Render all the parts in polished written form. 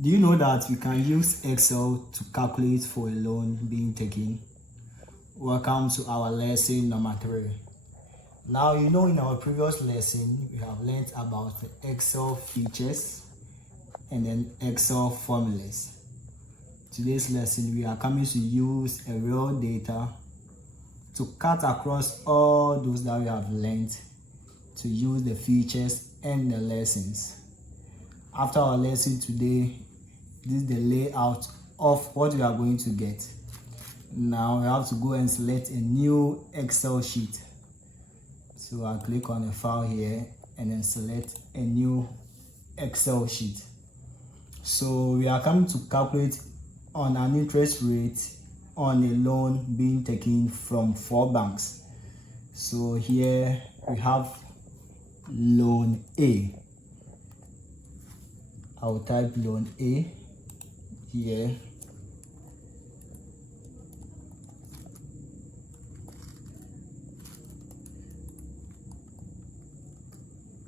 Do you know that we can use Excel to calculate for a loan being taken? Welcome to our lesson number 3. Now, in our previous lesson, we have learned about the Excel features and then Excel formulas. Today's lesson, we are coming to use a real data to cut across all those that we have learned to use the features and the lessons. After our lesson today, this is the layout of what we are going to get. Now we have to go and select a new Excel sheet. So I'll click on a file here and then select a new Excel sheet. So we are coming to calculate on an interest rate on a loan being taken from 4 banks. So here we have loan A. I'll type loan A here.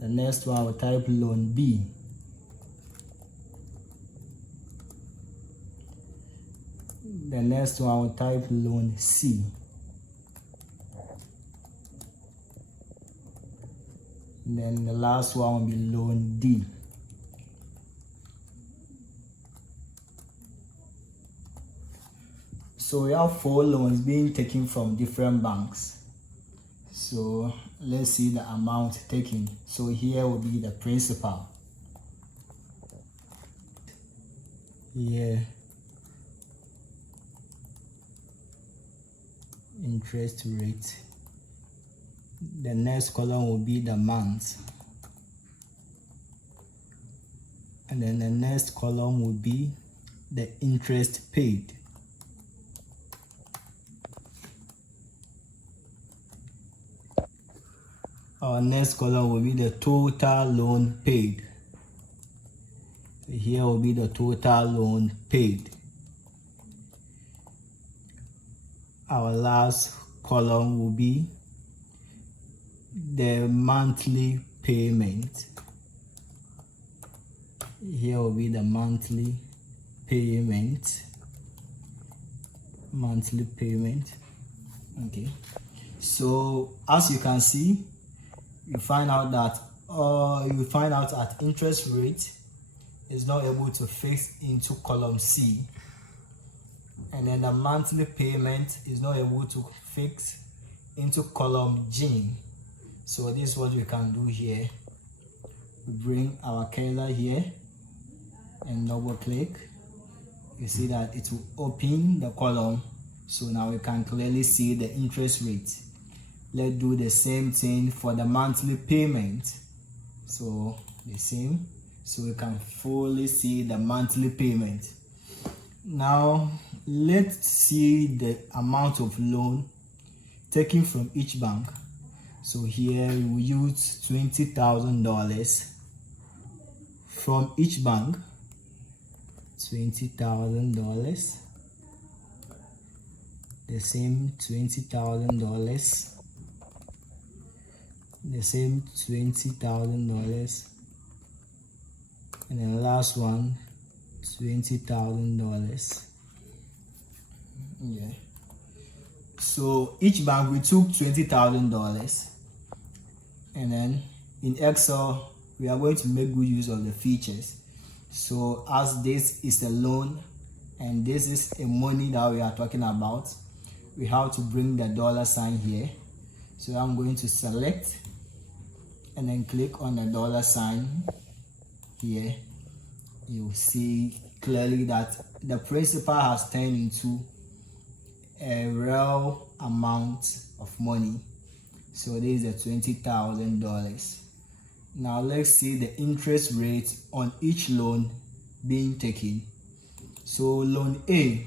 The next one I will type loan B. The next one I will type loan C. Then the last one will be loan D. So we have 4 loans being taken from different banks. So let's see the amount taken. So here will be the principal. Here, interest rate. The next column will be the month. And then the next column will be the interest paid. Our next column will be the total loan paid. So here will be the total loan paid. Our last column will be the monthly payment. Here will be the monthly payment. Monthly payment. Okay. So as you can see, you find out that interest rate is not able to fix into column C, and then the monthly payment is not able to fix into column G. So this is what we can do here. We bring our cursor here and double click. You see that it will open the column. So now we can clearly see the interest rate. Let's do the same thing for the monthly payment. So the same, so we can fully see the monthly payment. Now let's see the amount of loan taken from each bank. So here we will use $20,000 from each bank. $20,000. The same $20,000. The same $20,000, and then the last one $20,000. Yeah. So each bank we took $20,000, and then in Excel we are going to make good use of the features. So as this is a loan and this is a money that we are talking about, we have to bring the $sign here. So I'm going to select and then click on the $sign here. You'll see clearly that the principal has turned into a real amount of money. So this is the $20,000. Now let's see the interest rate on each loan being taken. So loan A,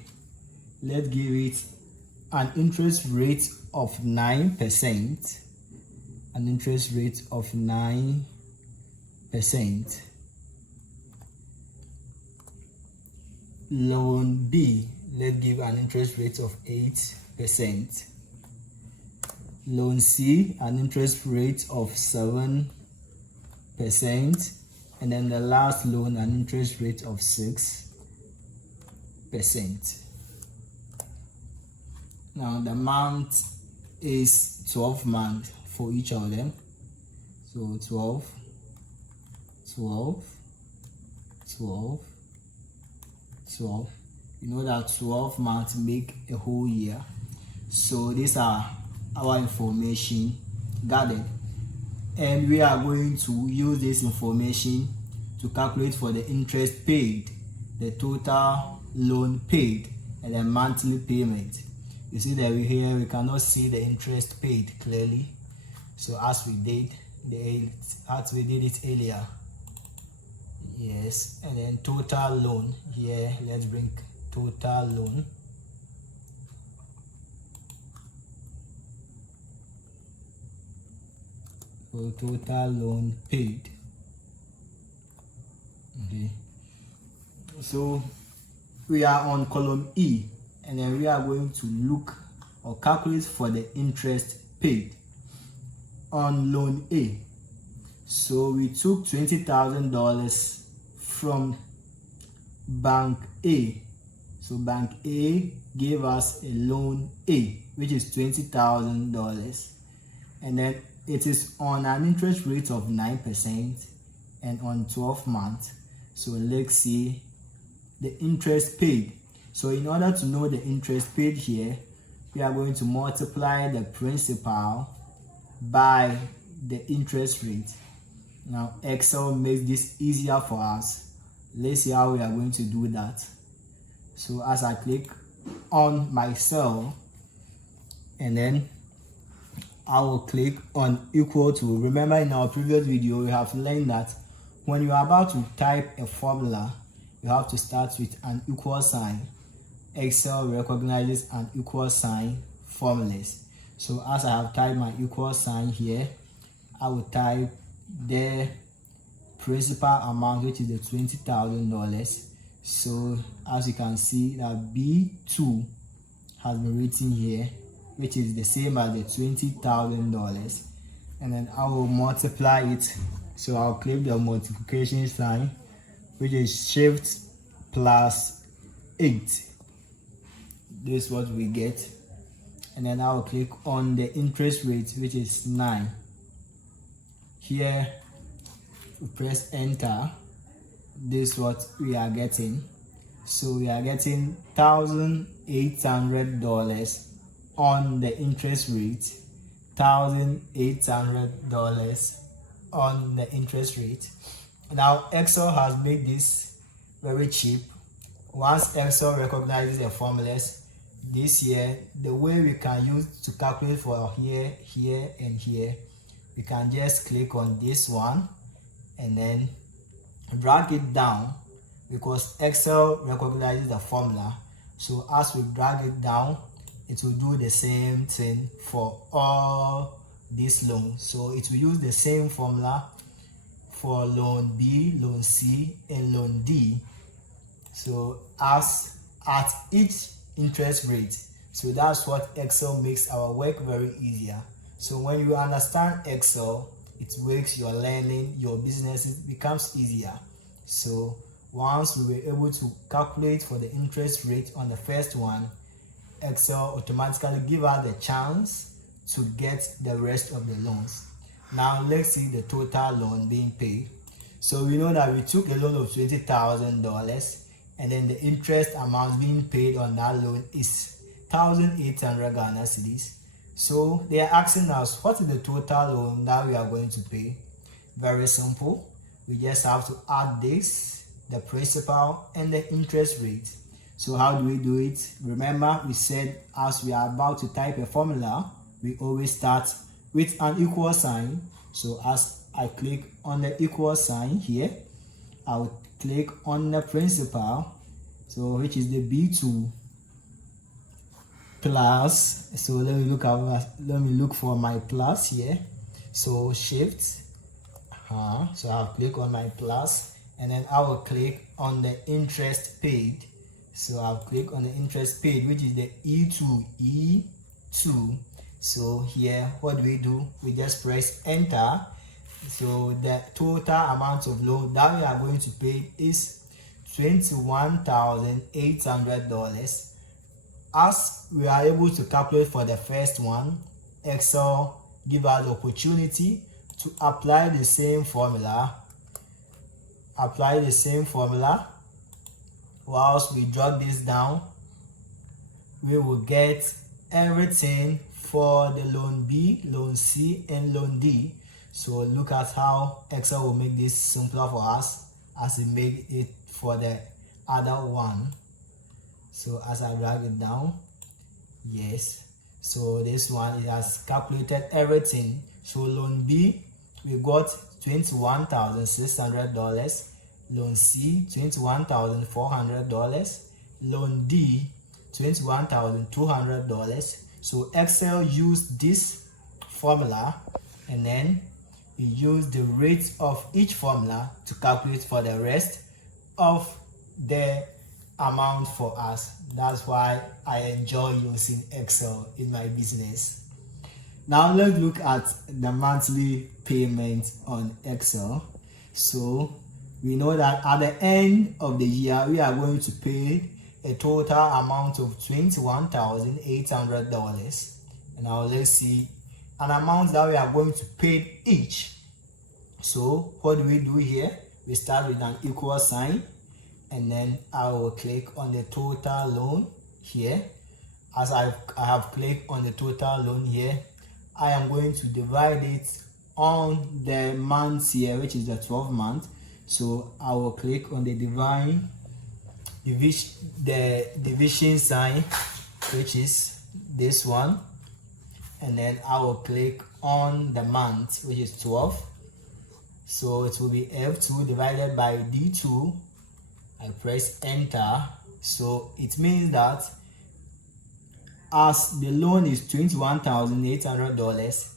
let's give it an interest rate of 9%. An interest rate of 9%. Loan B, let's give an interest rate of 8%. Loan C, an interest rate of 7%. and then the last loan an interest rate of 6%. Now the month is 12 months for each of them, so 12, 12, 12, 12. You know that 12 months make a whole year. So these are our information gathered, and we are going to use this information to calculate for the interest paid, the total loan paid, and the monthly payment. You see that here we cannot see the interest paid clearly, so as we did it earlier. Yes, and then total loan here, let's bring total loan. So total loan paid. Okay, so we are on column E, and then we are going to look or calculate for the interest paid on loan A. So we took $20,000 from bank A. So bank A gave us a loan A, which is $20,000, and then it is on an interest rate of 9% and on 12 months. So let's see the interest paid. So in order to know the interest paid here, we are going to multiply the principal by the interest rate. Now Excel makes this easier for us. Let's see how we are going to do that. So as I click on my cell, and then I will click on equal to. Remember, in our previous video we have learned that when you are about to type a formula, you have to start with an equal sign. Excel recognizes an equal sign formulas. So as I have typed my equal sign here, I will type the principal amount, which is the $20,000. So as you can see that B2 has been written here, which is the same as the $20,000, and then I will multiply it. So I'll click the multiplication sign, which is shift plus 8. This is what we get, and then I will click on the interest rate, which is 9. Here we press enter. This is what we are getting. So we are getting $1,800 on the interest rate, $1,800 on the interest rate. Now Excel has made this very cheap. Once Excel recognizes the formulas, this here, the way we can use to calculate for here, here, and here, we can just click on this one and then drag it down, because Excel recognizes the formula. So as we drag it down, it will do the same thing for all these loans. So it will use the same formula for loan B, loan C, and loan D. So as at each interest rate. So that's what Excel makes our work very easier. So when you understand Excel, it makes your learning, your business, it becomes easier. So once we were able to calculate for the interest rate on the first one, Excel automatically give us the chance to get the rest of the loans. Now let's see the total loan being paid. So we know that we took a loan of $20,000, and then the interest amount being paid on that loan is 1,800 Ghana cedis. So they are asking us, what is the total loan that we are going to pay? Very simple. We just have to add this, the principal and the interest rate. So how do we do it? Remember, we said as we are about to type a formula, we always start with an equal sign. So as I click on the equal sign here, I will click on the principal, so which is the B2 plus. So let me look for my plus here. So shift, so I'll click on my plus, and then I will click on the interest paid. So I'll click on the interest paid, which is the E2. So here, what do? We just press enter. So the total amount of loan that we are going to pay is $21,800. As we are able to calculate for the first one, Excel give us the opportunity to apply the same formula. Whilst we drag this down, we will get everything for the loan B, loan C, and loan D. So look at how Excel will make this simpler for us as it made it for the other one. So as I drag it down, yes, so this one, it has calculated everything. So loan B, we got $21,600, loan C $21,400, loan D $21,200. So Excel used this formula, and then we use the rate of each formula to calculate for the rest of the amount for us. That's why I enjoy using Excel in my business. Now let's look at the monthly payment on Excel. So we know that at the end of the year, we are going to pay a total amount of $21,800. And now let's see an amount that we are going to pay each. So what do we do here? We start with an equal sign, and then I will click on the total loan here. As I have clicked on the total loan here, I am going to divide it on the months here, which is the 12 month. So I will click on the division sign, which is this one, and then I will click on the month, which is 12. So it will be F2 divided by D2. I press enter. So it means that as the loan is $21,800,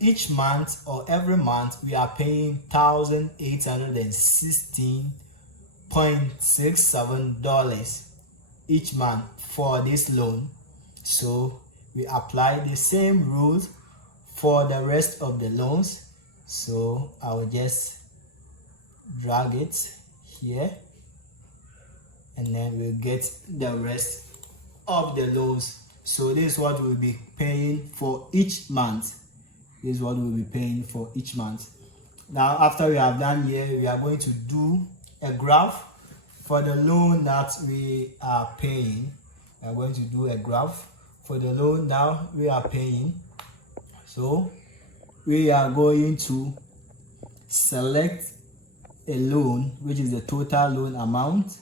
each month or every month we are paying $1,816.67 each month for this loan. So we apply the same rules for the rest of the loans. So I will just drag it here, and then we'll get the rest of the loans. So this is what we'll be paying for each month. This is what we'll be paying for each month. Now, after we have done here, we are going to do a graph for the loan that we are paying. We are going to do a graph for the loan that we are paying. So we are going to select a loan, which is the total loan amount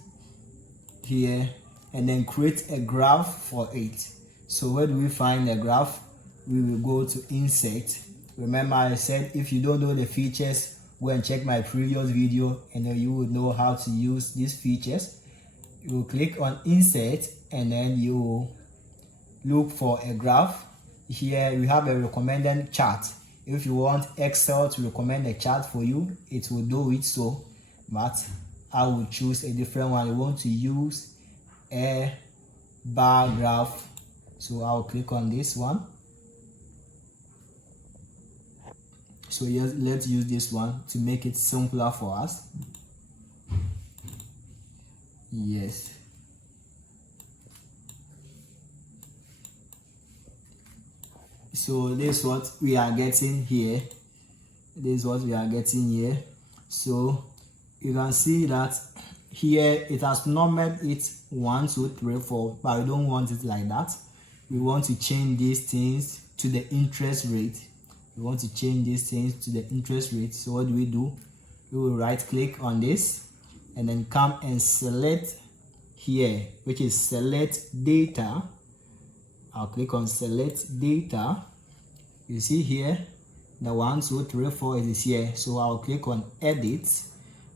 here, and then create a graph for it. So where do we find the graph? We will go to insert. Remember, I said if you don't know the features, go and check my previous video, and then you will know how to use these features. You will click on insert, and then you will look for a graph. Here we have a recommended chart. If you want Excel to recommend a chart for you, it will do it so, but I will choose a different one. I want to use a bar graph, so I'll click on this one. So yes, let's use this one to make it simpler for us. Yes. So this is what we are getting here. So you can see that here it has numbered it 1, 2, 3, 4, but we don't want it like that. We want to change these things to the interest rate. So what do? We will right click on this, and then come and select here, which is select data. I'll click on select data. You see here the 1, 2, 3, 4 is here. So I'll click on edit,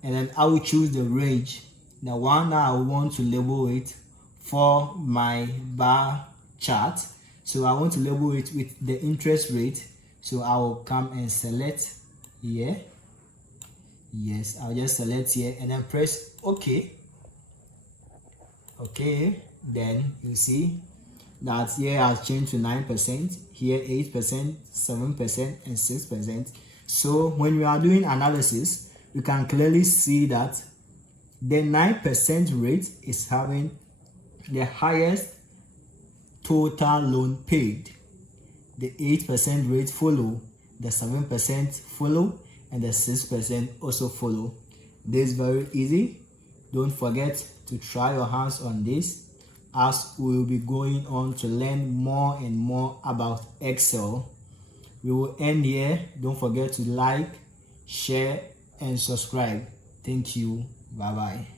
and then I will choose the range, the one that I want to label it for my bar chart. So I want to label it with the interest rate. So I will come and select here. Yes, I'll just select here and then press OK. Okay, then you see that here has changed to 9%, here 8%, 7%, and 6%. So when we are doing analysis, we can clearly see that the 9% rate is having the highest total loan paid. The 8% rate follow, the 7% follow, and the 6% also follow. This is very easy. Don't forget to try your hands on this, as we will be going on to learn more and more about Excel. We will end here. Don't forget to like, share, and subscribe. Thank you. Bye bye.